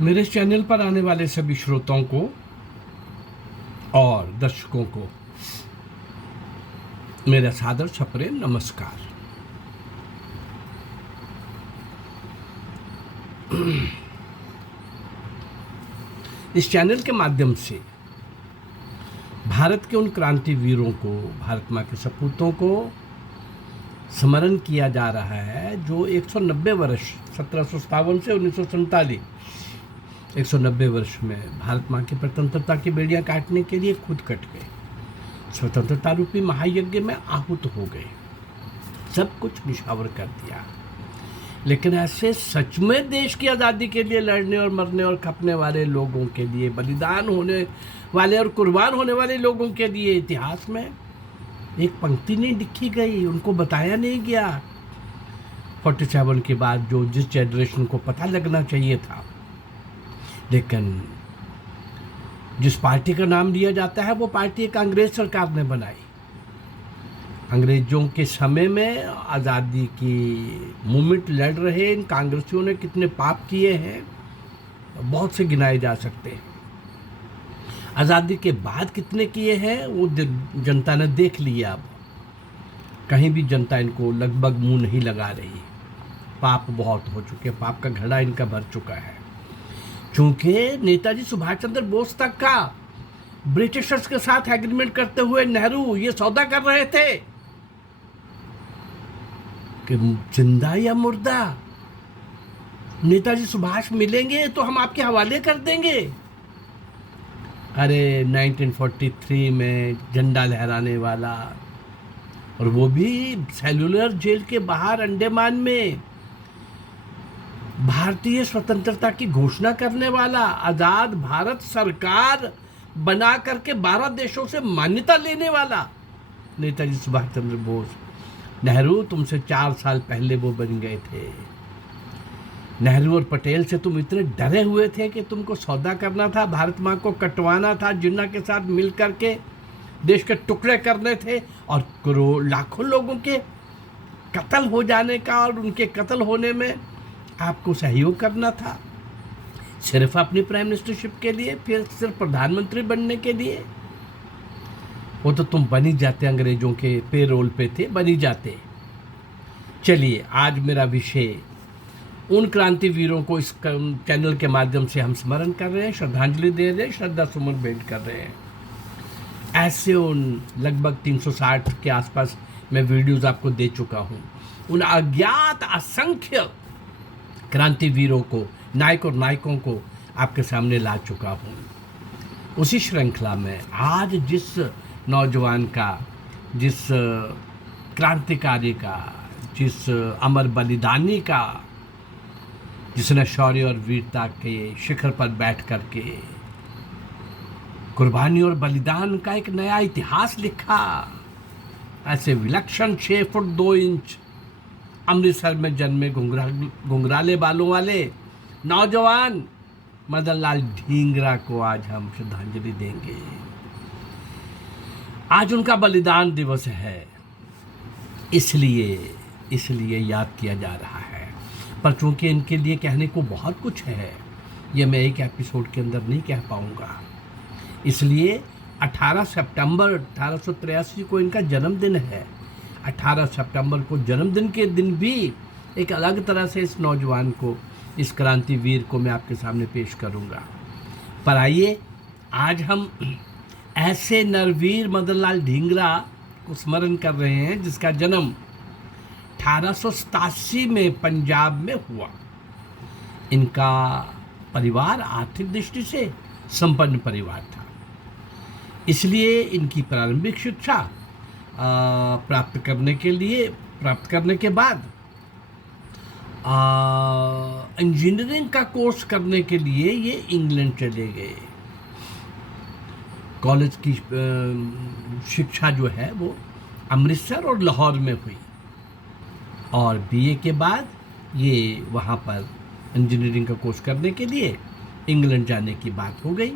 मेरे चैनल पर आने वाले सभी श्रोताओं को और दर्शकों को मेरा सादर सप्रेम नमस्कार। इस चैनल के माध्यम से भारत के उन क्रांतिवीरों को, भारत माँ के सपूतों को स्मरण किया जा रहा है जो 190 वर्ष 1757 से 1947 190 वर्ष में भारत माँ की स्वतंत्रता की बेड़ियां काटने के लिए खुद कट गए, स्वतंत्रता रूपी महायज्ञ में आहूत हो गए, सब कुछ निछावर कर दिया। लेकिन ऐसे सच में देश की आज़ादी के लिए लड़ने और मरने और खपने वाले लोगों के लिए, बलिदान होने वाले और कुर्बान होने वाले लोगों के लिए इतिहास में एक पंक्ति नहीं लिखी गई, उनको बताया नहीं गया। 47 के बाद जो जिस जनरेशन को पता लगना चाहिए था, लेकिन जिस पार्टी का नाम लिया जाता है वो पार्टी एक अंग्रेज सरकार ने बनाई। अंग्रेजों के समय में आज़ादी की मूवमेंट लड़ रहे इन कांग्रेसियों ने कितने पाप किए हैं बहुत से गिनाए जा सकते हैं। आज़ादी के बाद कितने किए हैं वो जनता ने देख लिया। अब कहीं भी जनता इनको लगभग मुंह नहीं लगा रही। पाप बहुत हो चुके, पाप का घड़ा इनका भर चुका है। चूंकि नेताजी सुभाष चंद्र बोस तक का ब्रिटिशर्स के साथ एग्रीमेंट करते हुए नेहरू ये सौदा कर रहे थे कि जिंदा या मुर्दा नेताजी सुभाष मिलेंगे तो हम आपके हवाले कर देंगे। अरे 1943 में झंडा लहराने वाला, और वो भी सेलुलर जेल के बाहर अंडमान में भारतीय स्वतंत्रता की घोषणा करने वाला, आज़ाद भारत सरकार बना करके 12 देशों से मान्यता लेने वाला नेताजी सुभाष चंद्र बोस। नेहरू तुमसे 4 साल पहले वो बन गए थे। नेहरू और पटेल से तुम इतने डरे हुए थे कि तुमको सौदा करना था, भारत माँ को कटवाना था, जिन्ना के साथ मिल करके देश के टुकड़े करने थे और करोड़ लाखों लोगों के कत्ल हो जाने का और उनके कत्ल होने में आपको सहयोग करना था, सिर्फ अपनी प्राइम मिनिस्टरशिप के लिए, फिर सिर्फ प्रधानमंत्री बनने के लिए। वो तो तुम बन ही जाते, अंग्रेजों के पेरोल पे थे, बन ही जाते। चलिए, आज मेरा विषय उन क्रांतिवीरों को इस चैनल के माध्यम से हम स्मरण कर रहे हैं, श्रद्धांजलि दे रहे हैं, श्रद्धा सुमन भेंट कर रहे हैं। ऐसे उन लगभग 360 के आसपास मैं वीडियोस आपको दे चुका हूँ। उन अज्ञात असंख्य क्रांतिवीरों को, नायक और नायकों को आपके सामने ला चुका हूँ। उसी श्रृंखला में आज जिस नौजवान का, जिस क्रांतिकारी का, जिस अमर बलिदानी का, जिसने शौर्य और वीरता के शिखर पर बैठ करके कुर्बानी और बलिदान का एक नया इतिहास लिखा, ऐसे विलक्षण 6 फुट 2 इंच अमृतसर में जन्मे घुंघराले बालों वाले नौजवान मदन लाल ढींगरा को आज हम श्रद्धांजलि देंगे। आज उनका बलिदान दिवस है, इसलिए याद किया जा रहा है। पर चूंकि इनके लिए कहने को बहुत कुछ है, ये मैं एक एपिसोड के अंदर नहीं कह पाऊंगा। इसलिए 18 सितंबर 1883 को इनका जन्मदिन है। 18 सितंबर को जन्मदिन के दिन भी एक अलग तरह से इस नौजवान को, इस क्रांतिवीर को मैं आपके सामने पेश करूंगा। पर आइए, आज हम ऐसे नरवीर मदन लाल ढींगरा को स्मरण कर रहे हैं जिसका जन्म 1887 में पंजाब में हुआ। इनका परिवार आर्थिक दृष्टि से संपन्न परिवार था, इसलिए इनकी प्रारंभिक शिक्षा प्राप्त करने के बाद इंजीनियरिंग का कोर्स करने के लिए ये इंग्लैंड चले गए। कॉलेज की शिक्षा जो है वो अमृतसर और लाहौर में हुई, और बीए के बाद ये वहाँ पर इंजीनियरिंग का कोर्स करने के लिए इंग्लैंड जाने की बात हो गई।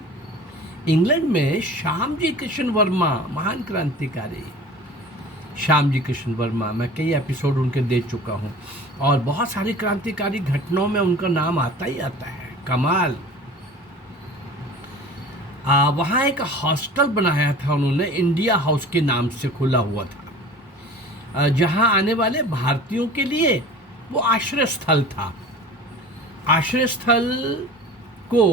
इंग्लैंड में श्यामजी कृष्ण वर्मा, महान क्रांतिकारी श्यामजी कृष्ण वर्मा, मैं कई एपिसोड उनके दे चुका हूँ और बहुत सारी क्रांतिकारी घटनाओं में उनका नाम आता ही आता है। कमाल। वहाँ एक हॉस्टल बनाया था उन्होंने, इंडिया हाउस के नाम से खुला हुआ था, जहाँ आने वाले भारतीयों के लिए वो आश्रय स्थल था। आश्रय स्थल को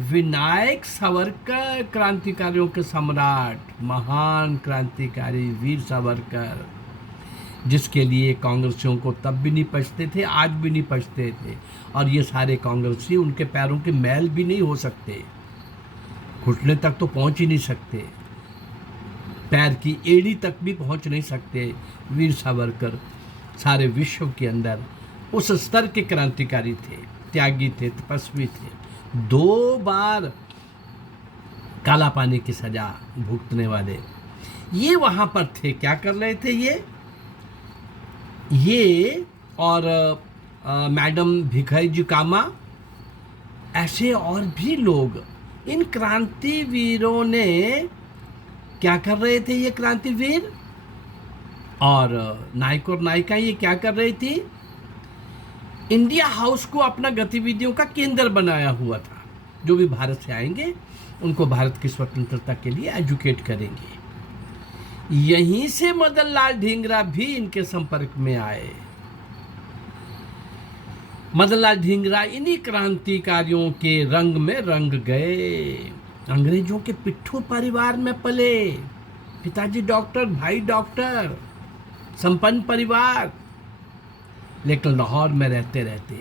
विनायक सावरकर, क्रांतिकारियों के सम्राट, महान क्रांतिकारी वीर सावरकर, जिसके लिए कांग्रेसियों को तब भी नहीं पछते थे, आज भी नहीं पछते थे, और ये सारे कांग्रेसी उनके पैरों के मैल भी नहीं हो सकते, घुटने तक तो पहुंच ही नहीं सकते, पैर की एड़ी तक भी पहुंच नहीं सकते। वीर सावरकर सारे विश्व के अंदर उस स्तर के क्रांतिकारी थे, त्यागी थे, तपस्वी थे। 2 बार काला पानी की सजा भुगतने वाले ये वहां पर थे। क्या कर रहे थे ये और मैडम भिखाई जी कामा, ऐसे और भी लोग, इन क्रांतिवीरों ने क्या कर रहे थे? ये क्रांतिवीर और नायक और नायिका ये क्या कर रही थी? इंडिया हाउस को अपना गतिविधियों का केंद्र बनाया हुआ था। जो भी भारत से आएंगे उनको भारत की स्वतंत्रता के लिए एजुकेट करेंगे। यहीं से मदन लाल ढींगरा भी इनके संपर्क में आए। मदन लाल ढींगरा इन्हीं क्रांतिकारियों के रंग में रंग गए। अंग्रेजों के पिट्ठू परिवार में पले, पिताजी डॉक्टर, भाई डॉक्टर, संपन्न परिवार, लेकिन लाहौर में रहते रहते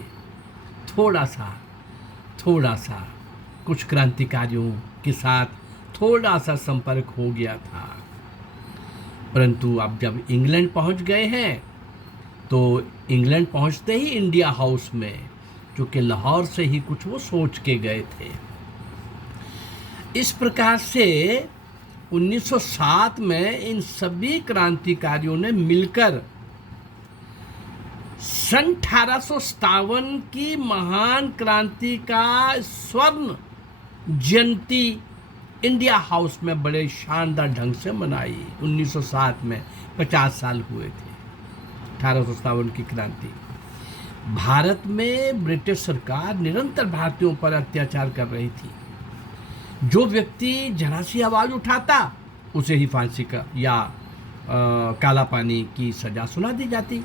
थोड़ा सा कुछ क्रांतिकारियों के साथ थोड़ा सा संपर्क हो गया था। परंतु अब जब इंग्लैंड पहुंच गए हैं तो इंग्लैंड पहुंचते ही इंडिया हाउस में, जो कि लाहौर से ही कुछ वो सोच के गए थे। इस प्रकार से 1907 में इन सभी क्रांतिकारियों ने मिलकर सन 1857 की महान क्रांति का स्वर्ण जयंती इंडिया हाउस में बड़े शानदार ढंग से मनाई। 1907 में 50 साल हुए थे 1857 की क्रांति। भारत में ब्रिटिश सरकार निरंतर भारतीयों पर अत्याचार कर रही थी। जो व्यक्ति जरा सी आवाज उठाता उसे ही फांसी का या काला पानी की सजा सुना दी जाती।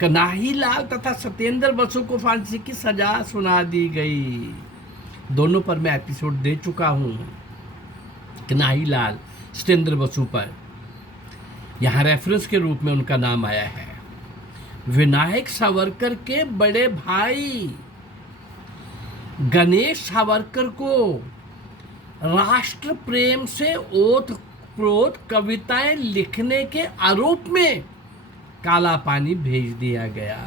कन्हैया लाल तथा सत्येंद्र बसु को फांसी की सजा सुना दी गई। दोनों पर मैं एपिसोड दे चुका हूँ। कन्हैया लाल, सत्येंद्र बसु पर यहाँ रेफरेंस के रूप में उनका नाम आया है। विनायक सावरकर के बड़े भाई गणेश सावरकर को राष्ट्र प्रेम से ओतप्रोत कविताएं लिखने के आरोप में काला पानी भेज दिया गया।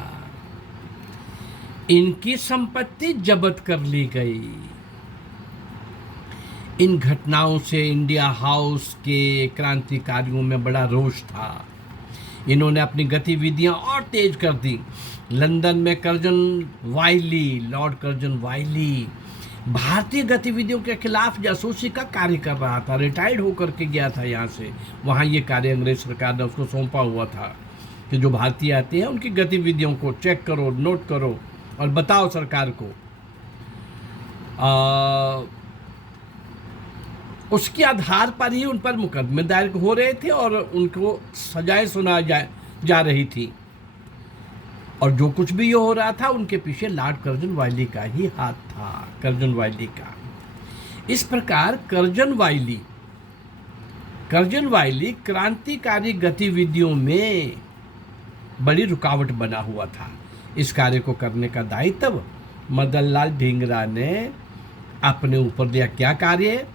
इनकी संपत्ति जब्त कर ली गई। इन घटनाओं से इंडिया हाउस के क्रांतिकारियों में बड़ा रोष था। इन्होंने अपनी गतिविधियां और तेज कर दी। लंदन में लॉर्ड कर्जन वाइली भारतीय गतिविधियों के खिलाफ जासूसी का कार्य कर रहा था। रिटायर्ड होकर के गया था यहाँ से। वहाँ ये कार्य अंग्रेज सरकार ने उसको सौंपा हुआ था कि जो भारतीय आते हैं उनकी गतिविधियों को चेक करो, नोट करो और बताओ सरकार को। उसके आधार पर ही उन पर मुकदमे दायर हो रहे थे और उनको सजाएं सुना जा रही थी। और जो कुछ भी ये हो रहा था उनके पीछे लॉर्ड कर्जन वाइली का ही हाथ था, कर्जन वाइली का। इस प्रकार कर्जन वाइली क्रांतिकारी गतिविधियों में बड़ी रुकावट बना हुआ था। इस कार्य को करने का दायित्व मदन लाल ढींगरा ने अपने ऊपर लिया। क्या कार्य?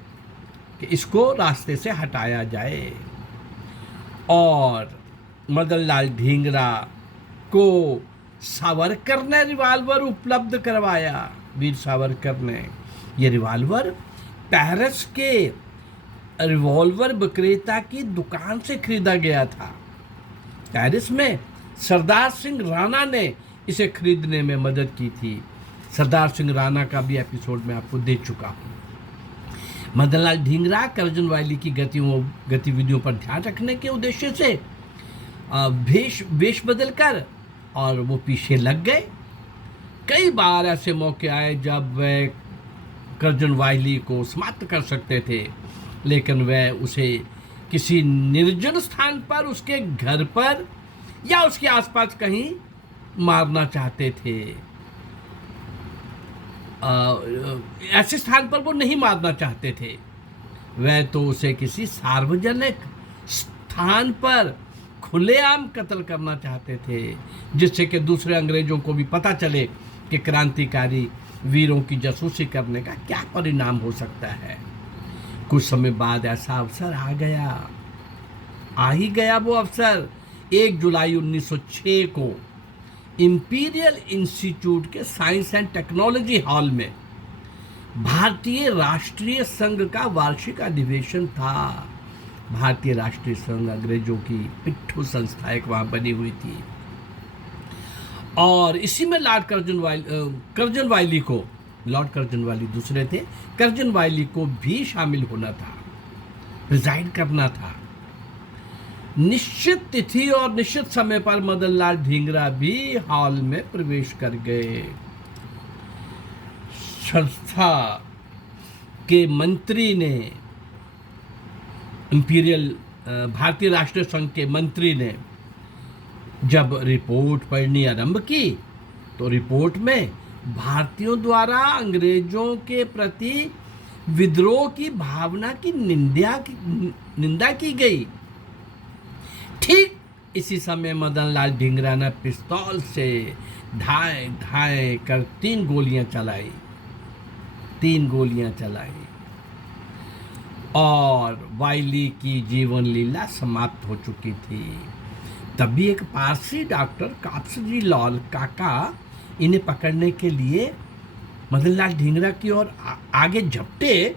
कि इसको रास्ते से हटाया जाए। और मदन लाल ढींगरा को सावरकर ने रिवाल्वर उपलब्ध करवाया। वीर सावरकर ने ये रिवाल्वर पेरिस के रिवॉल्वर विक्रेता की दुकान से खरीदा गया था। पेरिस में सरदार सिंह राणा ने इसे खरीदने में मदद की थी। सरदार सिंह राणा का भी एपिसोड में आपको दे चुका हूँ। मदन लाल ढींगरा कर्जन वाइली की गतिविधियों पर ध्यान रखने के उद्देश्य से वेश बदल कर और वो पीछे लग गए कई बार ऐसे मौके आए जब वह कर्जन वाइली को समाप्त कर सकते थे, लेकिन वह उसे किसी निर्जन स्थान पर, उसके घर पर या उसके आसपास कहीं मारना चाहते थे। ऐसे स्थान पर वो नहीं मारना चाहते थे, वह तो उसे किसी सार्वजनिक स्थान पर खुलेआम कत्ल करना चाहते थे, जिससे कि दूसरे अंग्रेजों को भी पता चले कि क्रांतिकारी वीरों की जासूसी करने का क्या परिणाम हो सकता है। कुछ समय बाद ऐसा अवसर आ ही गया वो अवसर। 1 जुलाई 1906 को इंपीरियल इंस्टीट्यूट के साइंस एंड टेक्नोलॉजी हॉल में भारतीय राष्ट्रीय संघ का वार्षिक अधिवेशन था। भारतीय राष्ट्रीय संघ अंग्रेजों की पिट्ठू संस्था एक वहां बनी हुई थी, और इसी में लॉर्ड कर्जन वाइली को, लॉर्ड कर्जन वाइली दूसरे थे, कर्जन वाइली को भी शामिल होना था, प्रिजाइड करना था। निश्चित तिथि और निश्चित समय पर मदन लाल ढींगरा भी हॉल में प्रवेश कर गए। संस्था के मंत्री ने, इंपीरियल भारतीय राष्ट्रीय संघ के मंत्री ने जब रिपोर्ट पढ़नी आरंभ की, तो रिपोर्ट में भारतीयों द्वारा अंग्रेजों के प्रति विद्रोह की भावना की निंदा की गई। ठीक इसी समय मदन लाल ढींगरा ने पिस्तौल से ढाई ढाई कर 3 गोलियां चलाई और वाइली की जीवन लीला समाप्त हो चुकी थी। तभी एक पारसी डॉक्टर कापसजी लाल काका इन्हें पकड़ने के लिए मदन लाल ढींगरा की ओर आगे झपटे,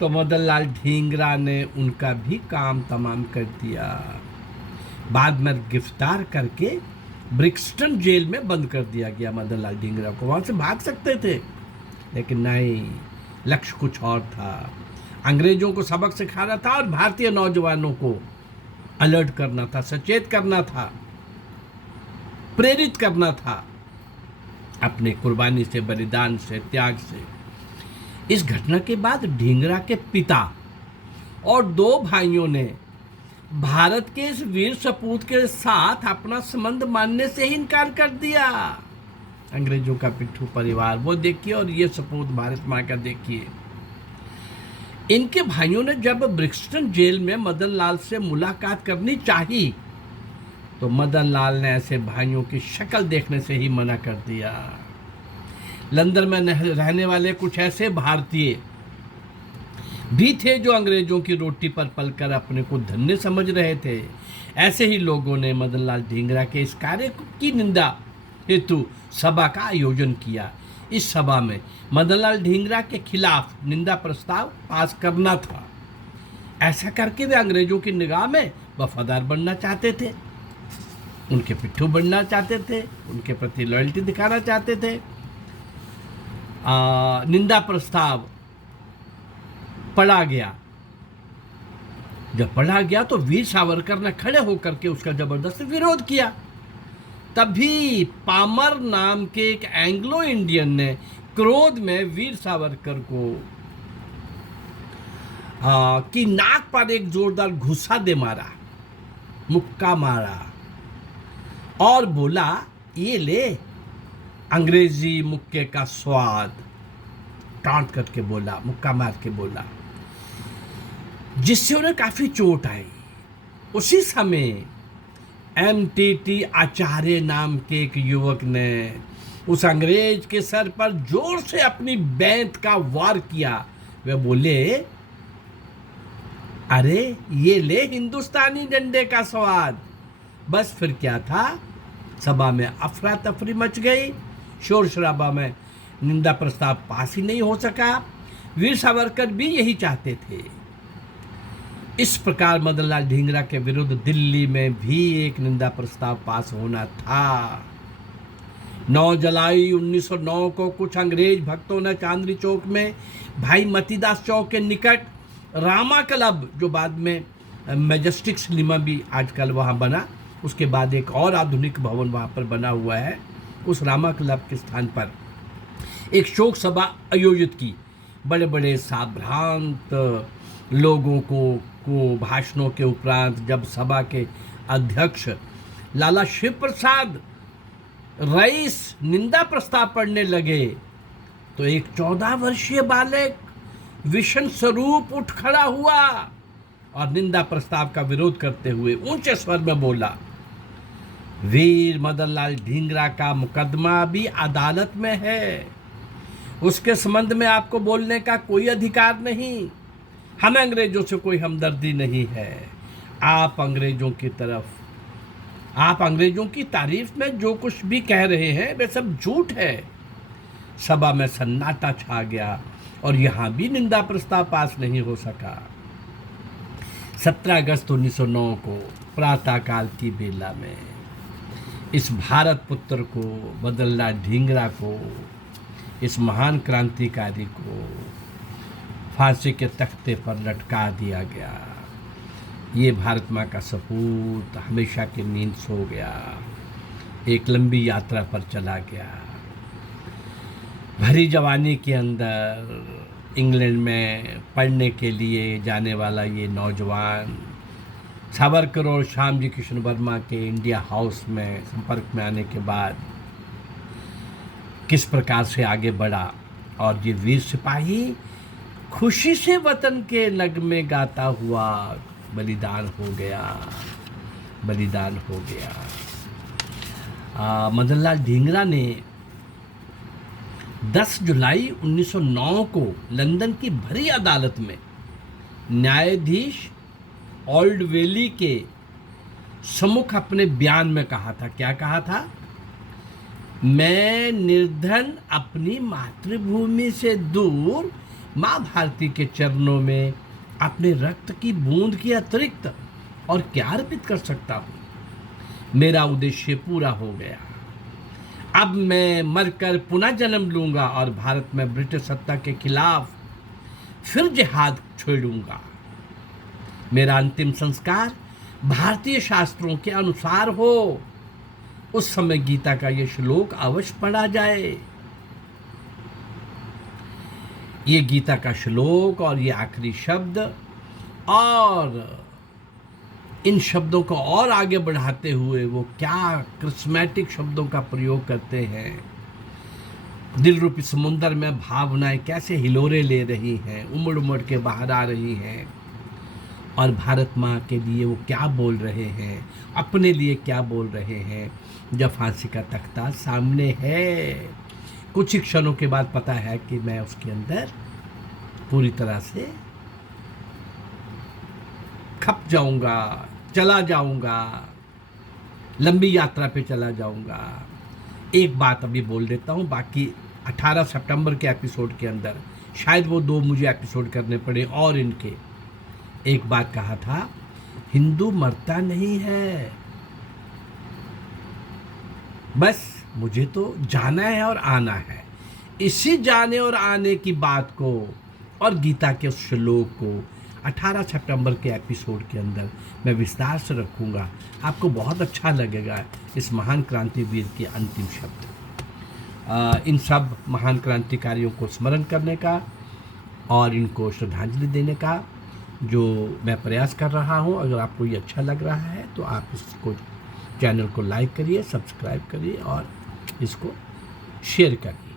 तो मदन लाल ढींगरा ने उनका भी काम तमाम कर दिया। बाद में गिरफ्तार करके ब्रिक्सटन जेल में बंद कर दिया गया मदन लाल ढींगरा को। वहां से भाग सकते थे, लेकिन नहीं, लक्ष्य कुछ और था। अंग्रेजों को सबक सिखाना था और भारतीय नौजवानों को अलर्ट करना था, सचेत करना था, प्रेरित करना था अपने कुर्बानी से, बलिदान से, त्याग से। इस घटना के बाद ढींगरा के पिता और 2 भाइयों ने भारत के इस वीर सपूत के साथ अपना संबंध मानने से ही इनकार कर दिया। अंग्रेजों का पिट्ठू परिवार वो देखिए, और ये सपूत भारत माँ का देखिए। इनके भाइयों ने जब ब्रिक्सटन जेल में मदन लाल से मुलाकात करनी चाहिए, तो मदन लाल ने ऐसे भाइयों की शक्ल देखने से ही मना कर दिया। लंदन में रहने वाले कुछ ऐसे भारतीय भी थे जो अंग्रेजों की रोटी पर पलकर अपने को धन्य समझ रहे थे। ऐसे ही लोगों ने मदन लाल ढींगरा के इस कार्य की निंदा हेतु सभा का आयोजन किया। इस सभा में मदन लाल ढींगरा के खिलाफ निंदा प्रस्ताव पास करना था। ऐसा करके वे अंग्रेजों की निगाह में वफादार बनना चाहते थे, उनके पिट्ठू बनना चाहते थे, उनके प्रति लॉयल्टी दिखाना चाहते थे। निंदा प्रस्ताव पढ़ा गया। जब पढ़ा गया तो वीर सावरकर ने खड़े होकर के उसका जबरदस्त विरोध किया। तभी पामर नाम के एक एंग्लो इंडियन ने क्रोध में वीर सावरकर को की नाक पर एक जोरदार घुसा दे मारा, मुक्का मारा और बोला, ये ले अंग्रेजी मुक्के का स्वाद। टांट करके बोला, मुक्का मार के बोला, जिससे उन्हें काफी चोट आई। उसी समय MTT आचार्य नाम के एक युवक ने उस अंग्रेज के सर पर जोर से अपनी बेंत का वार किया। वे बोले, अरे ये ले हिंदुस्तानी डंडे का स्वाद। बस फिर क्या था, सभा में अफरा तफरी मच गई। शोर शराबा में निंदा प्रस्ताव पास ही नहीं हो सका। वीर सावरकर भी यही चाहते थे। इस प्रकार मदन लाल ढींगरा के विरुद्ध दिल्ली में भी एक निंदा प्रस्ताव पास होना था। 9 जुलाई 1909 को कुछ अंग्रेज भक्तों ने चांदनी चौक में भाई मतीदास चौक के निकट रामा क्लब, जो बाद में मैजेस्टिक सिनेमा भी आजकल वहाँ बना, उसके बाद एक और आधुनिक भवन वहाँ पर बना हुआ है, उस रामा क्लब के स्थान पर एक शोक सभा आयोजित की। बड़े बड़े साभ्रांत लोगों को भाषणों के उपरांत जब सभा के अध्यक्ष लाला शिव प्रसाद रईस निंदा प्रस्ताव पढ़ने लगे तो एक 14 वर्षीय बालक विषण स्वरूप उठ खड़ा हुआ और निंदा प्रस्ताव का विरोध करते हुए ऊंचे स्वर में बोला, वीर मदन लाल ढींगरा का मुकदमा भी अदालत में है, उसके संबंध में आपको बोलने का कोई अधिकार नहीं। हमें अंग्रेजों से कोई हमदर्दी नहीं है। आप अंग्रेजों की तारीफ में जो कुछ भी कह रहे हैं वे सब झूठ है। सभा में सन्नाटा छा गया और यहां भी निंदा प्रस्ताव पास नहीं हो सका। 17 अगस्त 1909 को प्रातःकाल की बेला में इस भारत पुत्र को, मदन लाल ढींगरा को, इस महान क्रांतिकारी को फांसी के तख्ते पर लटका दिया गया। ये भारत माँ का सपूत हमेशा की नींद सो गया, एक लंबी यात्रा पर चला गया। भरी जवानी के अंदर इंग्लैंड में पढ़ने के लिए जाने वाला ये नौजवान सावरकर और श्याम जी कृष्ण वर्मा के इंडिया हाउस में संपर्क में आने के बाद किस प्रकार से आगे बढ़ा और ये वीर सिपाही खुशी से वतन के नगमे गाता हुआ बलिदान हो गया। मदन लाल ढींगरा ने 10 जुलाई 1909 को लंदन की भरी अदालत में न्यायाधीश ओल्डवेली के सम्मुख अपने बयान में कहा था, क्या कहा था? मैं निर्धन अपनी मातृभूमि से दूर माँ भारती के चरणों में अपने रक्त की बूंद के अतिरिक्त और क्या अर्पित कर सकता हूँ। मेरा उद्देश्य पूरा हो गया। अब मैं मरकर पुनः जन्म लूंगा और भारत में ब्रिटिश सत्ता के खिलाफ फिर जिहाद छेड़ूंगा। मेरा अंतिम संस्कार भारतीय शास्त्रों के अनुसार हो। उस समय गीता का ये श्लोक अवश्य पढ़ा जाए। ये गीता का श्लोक और ये आखिरी शब्द और इन शब्दों को और आगे बढ़ाते हुए वो क्या क्रिस्मेटिक शब्दों का प्रयोग करते हैं। दिल रूपी समुंदर में भावनाएं कैसे हिलोरे ले रही हैं, उमड़ उमड़ के बाहर आ रही हैं और भारत माँ के लिए वो क्या बोल रहे हैं, अपने लिए क्या बोल रहे हैं जब फांसी का तख्ता सामने है। कुछ ही क्षणों के बाद पता है कि मैं उसके अंदर पूरी तरह से खप जाऊंगा, चला जाऊंगा, लंबी यात्रा पे चला जाऊंगा। एक बात अभी बोल देता हूं, बाकी 18 सितंबर के एपिसोड के अंदर शायद वो 2 मुझे एपिसोड करने पड़े और इनके एक बात कहा था, हिंदू मरता नहीं है, बस मुझे तो जाना है और आना है। इसी जाने और आने की बात को और गीता के उस श्लोक को 18 सितंबर के एपिसोड के अंदर मैं विस्तार से रखूँगा। आपको बहुत अच्छा लगेगा इस महान क्रांतिवीर के अंतिम शब्द। इन सब महान क्रांतिकारियों को स्मरण करने का और इनको श्रद्धांजलि देने का जो मैं प्रयास कर रहा हूँ। अगर आपको ये अच्छा लग रहा है तो आप इसको चैनल को लाइक करिए, सब्सक्राइब करिए और इसको शेयर करिए।